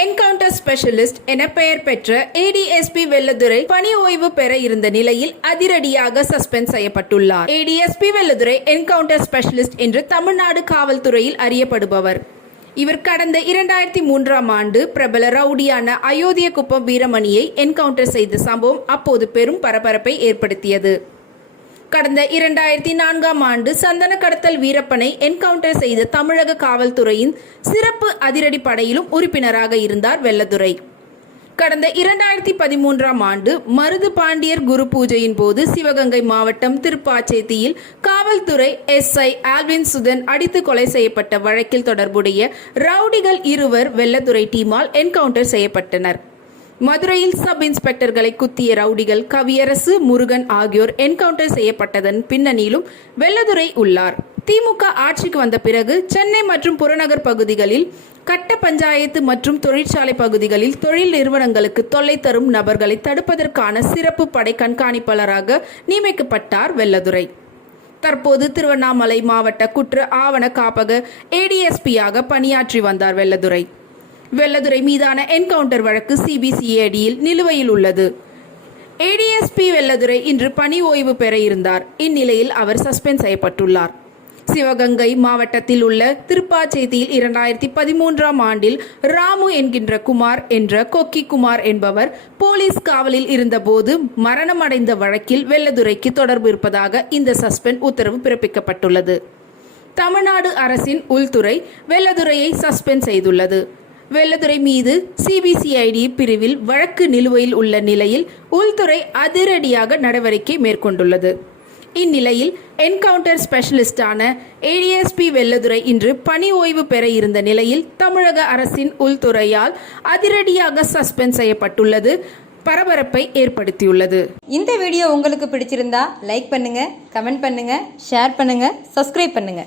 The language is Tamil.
என்கவுண்டர் ஸ்பெஷலிஸ்ட் என பெயர் பெற்ற ஏடிஎஸ்பி வெள்ளதுரை பணி ஓய்வு பெற இருந்த நிலையில் அதிரடியாக சஸ்பெண்ட் செய்யப்பட்டுள்ளார். ஏடிஎஸ்பி வெள்ளதுரை என்கவுண்டர் ஸ்பெஷலிஸ்ட் என்று தமிழ்நாடு காவல்துறையில் அறியப்படுபவர். இவர் கடந்த இரண்டாயிரத்தி மூன்றாம் ஆண்டு பிரபல ரவுடியான அயோத்திய குப்பம் வீரமணியை என்கவுண்டர் செய்த சம்பவம் அப்போது பெரும் பரபரப்பை ஏற்படுத்தியது. கடந்த இரண்டாயிரத்தி நான்காம் ஆண்டு சந்தன கடத்தல் வீரப்பனை என்கவுண்டர் செய்த தமிழக காவல்துறையின் சிறப்பு அதிரடி படையிலும் உறுப்பினராக இருந்தார் வெள்ளதுரை கடந்த இரண்டாயிரத்தி பதிமூன்றாம் ஆண்டு மருது பாண்டியர் குரு பூஜையின் போது சிவகங்கை மாவட்டம் திருப்பாச்சேத்தியில் காவல்துறை எஸ்ஐ ஆல்வின் சுதன் அடித்து கொலை செய்யப்பட்ட வழக்கில் தொடர்புடைய ரவுடிகள் இருவர் வெள்ளத்துறை டீமால் என்கவுண்டர் செய்யப்பட்டனர். மதுரையில் சப் இன்ஸ்பெக்டர்களை குத்திய ரவுடிகள் கவியரசு முருகன் ஆகியோர் என்கவுண்டர் செய்யப்பட்டதன் பின்னணியிலும் வெள்ளதுரை உள்ளார். திமுக ஆட்சிக்கு வந்த பிறகு சென்னை மற்றும் புறநகர் பகுதிகளில் கட்ட பஞ்சாயத்து மற்றும் தொழிற்சாலை பகுதிகளில் தொழில் நிறுவனங்களுக்கு தொல்லை தரும் நபர்களை தடுப்பதற்கான சிறப்பு படை கண்காணிப்பாளராக நியமிக்கப்பட்டார் வெள்ளதுரை. தற்போது திருவண்ணாமலை மாவட்ட குற்ற ஆவண காப்பக ஏடிஎஸ்பியாக பணியாற்றி வந்தார் வெள்ளதுரை. வெள்ளதுரை மீதான என்கவுண்டர் வழக்கு சிபிசிஐடியில் நிலுவையில் உள்ளது. ஏடிஎஸ்பி வெள்ளதுரை இன்று பணி ஓய்வு பெற இருந்தார். இந்நிலையில் அவர் சஸ்பெண்ட் செய்யப்பட்டுள்ளார். சிவகங்கை மாவட்டத்தில் உள்ள திருப்பாச்சேத்தியில் இரண்டாயிரத்தி பதிமூன்றாம் ஆண்டில் ராமு என்கின்ற குமார் என்ற கொக்கி குமார் என்பவர் போலீஸ் காவலில் இருந்தபோது மரணமடைந்த வழக்கில் வெள்ளதுரைக்கு தொடர்பு இருப்பதாக இந்த சஸ்பெண்ட் உத்தரவு பிறப்பிக்கப்பட்டுள்ளது. தமிழ்நாடு அரசின் உள்துறை வெள்ளதுரையை சஸ்பெண்ட் செய்துள்ளது. வெள்ளதுரை மீது சிபிசிஐடி பிரிவில் வழக்கு நிலுவையில் உள்ள நிலையில் உள்துறை அதிரடியாக நடவடிக்கை மேற்கொண்டுள்ளது. இந்நிலையில் என்கவுண்டர் ஸ்பெஷலிஸ்டான ஏடிஎஸ்பி வெள்ளதுரை இன்று பணி ஓய்வு பெற இருந்த நிலையில் தமிழக அரசின் உள்துறையால் அதிரடியாக சஸ்பெண்ட் செய்யப்பட்டுள்ளது பரபரப்பை ஏற்படுத்தியுள்ளது. இந்த வீடியோ உங்களுக்கு பிடிச்சிருந்தா லைக் பண்ணுங்க கமெண்ட் பண்ணுங்க ஷேர் பண்ணுங்க சப்ஸ்கிரைப் பண்ணுங்க.